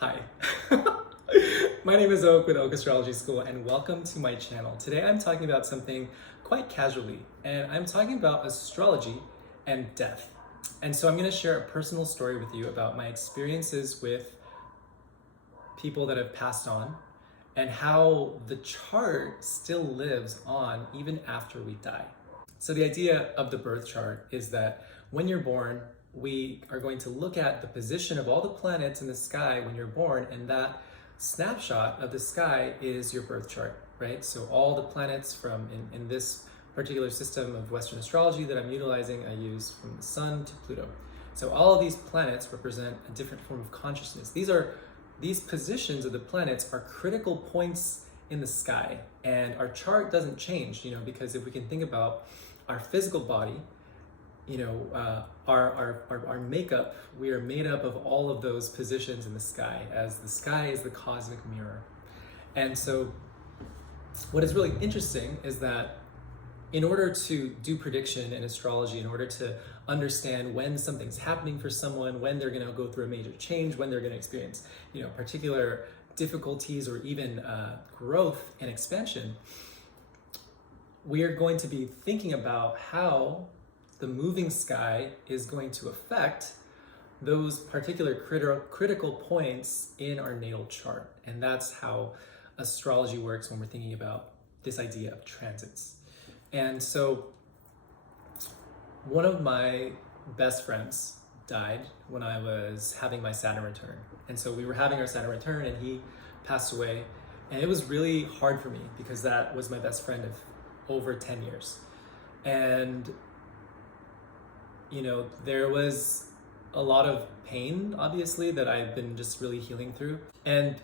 Hi, my name is Oak with Oak Astrology School, and welcome to my channel. Today I'm talking about something quite casually, and I'm talking about astrology and death. And so I'm going to share a personal story with you about my experiences with people that have passed on and how the chart still lives on even after we die. So the idea of the birth chart is that when you're born, we are going to look at the position of all the planets in the sky when you're born, and that snapshot of the sky is your birth chart, right? So all the planets from in this particular system of Western astrology that I'm utilizing, I use from the Sun to Pluto. So all of these planets represent a different form of consciousness. These positions of the planets are critical points in the sky, and our chart doesn't change, because if we can think about our physical body, our makeup, we are made up of all of those positions in the sky, as the sky is the cosmic mirror. And so what is really interesting is that in order to do prediction in astrology, in order to understand when something's happening for someone, when they're going to go through a major change, when they're going to experience, particular difficulties or even growth and expansion, we are going to be thinking about how the moving sky is going to affect those particular critical points in our natal chart. And that's how astrology works when we're thinking about this idea of transits. And so one of my best friends died when I was having my Saturn return. And so we were having our Saturn return and he passed away. And it was really hard for me because that was my best friend of over 10 years. And there was a lot of pain, obviously, that I've been just really healing through. And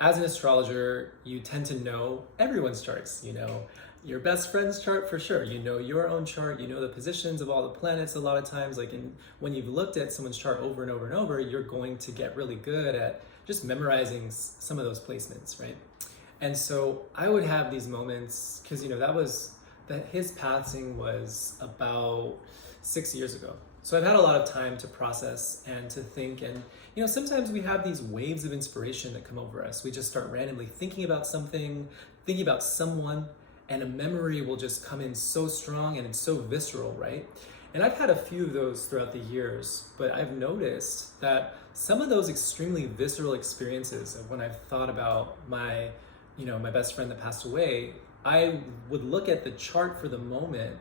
as an astrologer, you tend to know everyone's charts, your best friend's chart for sure, your own chart, the positions of all the planets a lot of times. When you've looked at someone's chart over and over and over, you're going to get really good at just memorizing some of those placements, right? And so I would have these moments, because his passing was about 6 years ago. So I've had a lot of time to process and to think, and sometimes we have these waves of inspiration that come over us. We just start randomly thinking about something, thinking about someone, and a memory will just come in so strong and it's so visceral, right? And I've had a few of those throughout the years, but I've noticed that some of those extremely visceral experiences of when I've thought about my best friend that passed away, I would look at the chart for the moment,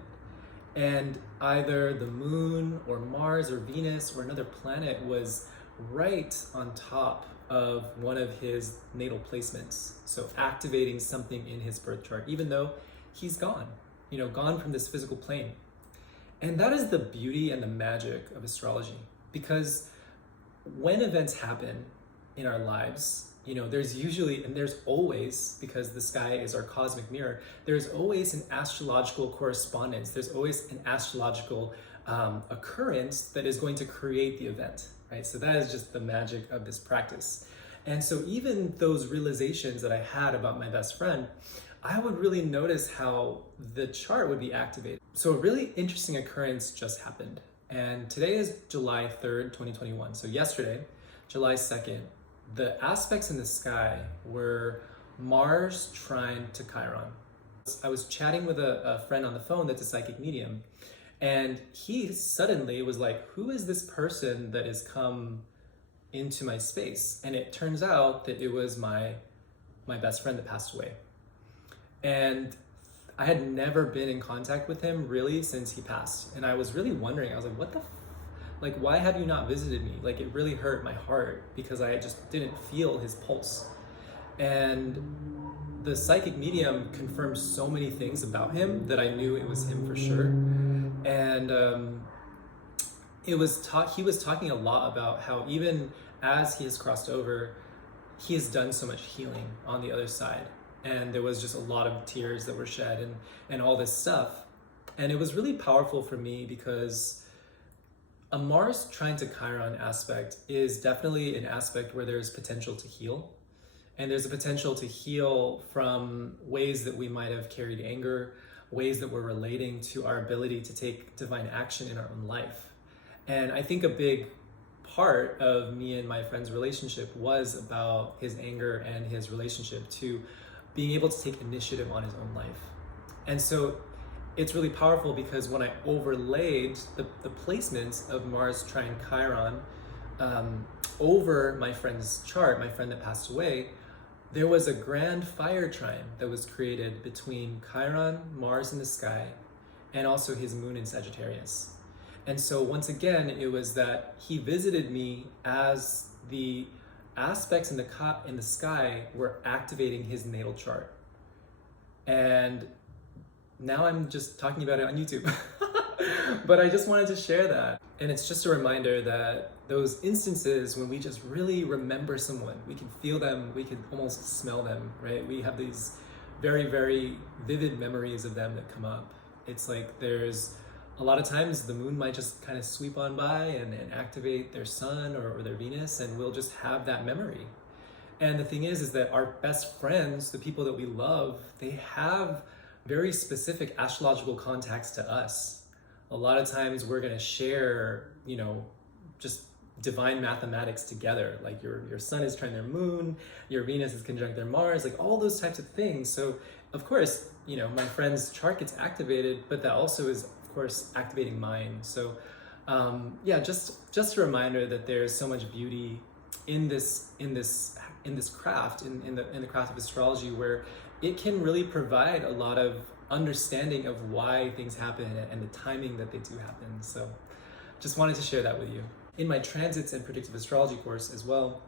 and either the moon or Mars or Venus or another planet was right on top of one of his natal placements. So activating something in his birth chart, even though he's gone, gone from this physical plane. And that is the beauty and the magic of astrology, because when events happen in our lives, there's usually, and there's always, because the sky is our cosmic mirror, there's always an astrological correspondence. There's always an astrological occurrence that is going to create the event, right? So that is just the magic of this practice. And so even those realizations that I had about my best friend, I would really notice how the chart would be activated. So a really interesting occurrence just happened. And today is July 3rd, 2021. So yesterday, July 2nd, the aspects in the sky were Mars trine to Chiron. I was chatting with a friend on the phone that's a psychic medium, and he suddenly was like, who is this person that has come into my space? And it turns out that it was my best friend that passed away. And I had never been in contact with him really since he passed. And I was really wondering, I was like, why have you not visited me? It really hurt my heart because I just didn't feel his pulse. And the psychic medium confirmed so many things about him that I knew it was him for sure. And he was talking a lot about how even as he has crossed over, he has done so much healing on the other side. And there was just a lot of tears that were shed and all this stuff. And it was really powerful for me because a Mars trine to Chiron aspect is definitely an aspect where there's potential to heal. And there's a potential to heal from ways that we might have carried anger, ways that we're relating to our ability to take divine action in our own life. And I think a big part of me and my friend's relationship was about his anger and his relationship to being able to take initiative on his own life. And so it's really powerful because when I overlaid the placements of Mars trine Chiron over my friend's chart, my friend that passed away, there was a grand fire trine that was created between Chiron, Mars in the sky, and also his moon in Sagittarius. And so once again, it was that he visited me as the aspects in the sky were activating his natal chart. And now I'm just talking about it on YouTube. But I just wanted to share that. And it's just a reminder that those instances when we just really remember someone, we can feel them, we can almost smell them, right? We have these very, very vivid memories of them that come up. It's like there's a lot of times the moon might just kind of sweep on by and activate their sun or their Venus, and we'll just have that memory. And the thing is that our best friends, the people that we love, they have very specific astrological contacts to us. A lot of times we're going to share, just divine mathematics together. Like your sun is trine their moon, your Venus is conjunct their Mars, like all those types of things. So of course, my friend's chart gets activated, but that also is of course activating mine. So just a reminder that there's so much beauty in this craft, in the craft of astrology, where it can really provide a lot of understanding of why things happen and the timing that they do happen. So just wanted to share that with you. In my transits and predictive astrology course as well,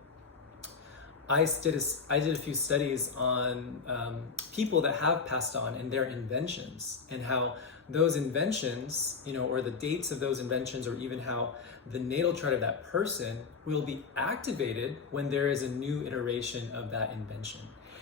I did a few studies on people that have passed on and their inventions, and how those inventions, or the dates of those inventions, or even how the natal chart of that person will be activated when there is a new iteration of that invention.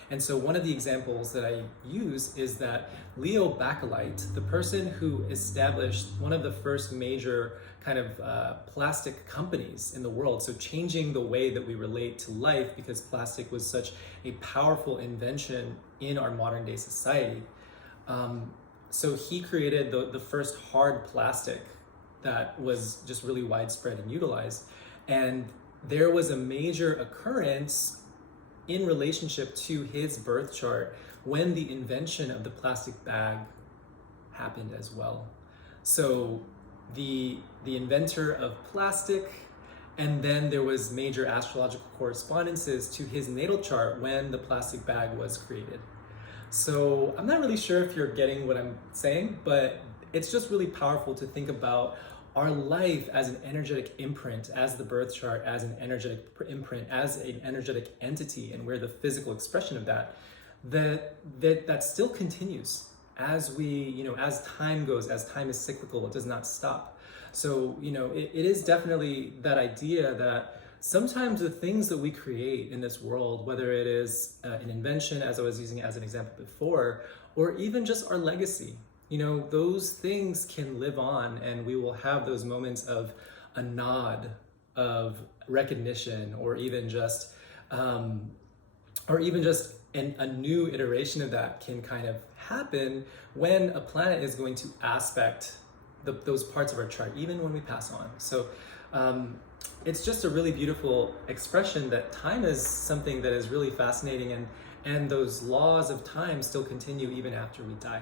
And so one of the examples that I use is that Leo Bakelite, the person who established one of the first major kind of plastic companies in the world, so changing the way that we relate to life, because plastic was such a powerful invention in our modern day society. So he created the first hard plastic that was just really widespread and utilized. And there was a major occurrence in relationship to his birth chart when the invention of the plastic bag happened as well. So the inventor of plastic, and then there was major astrological correspondences to his natal chart when the plastic bag was created. So I'm not really sure if you're getting what I'm saying, but it's just really powerful to think about our life as an energetic imprint, as the birth chart, as an energetic imprint, as an energetic entity, and we're the physical expression of that still continues as we, as time goes, as time is cyclical, it does not stop. So, it is definitely that idea that sometimes the things that we create in this world, whether it is an invention, as I was using as an example before, or even just our legacy, those things can live on, and we will have those moments of a nod, of recognition, or even just a new iteration of that can kind of happen when a planet is going to aspect those parts of our chart, even when we pass on. So it's just a really beautiful expression that time is something that is really fascinating, and those laws of time still continue even after we die.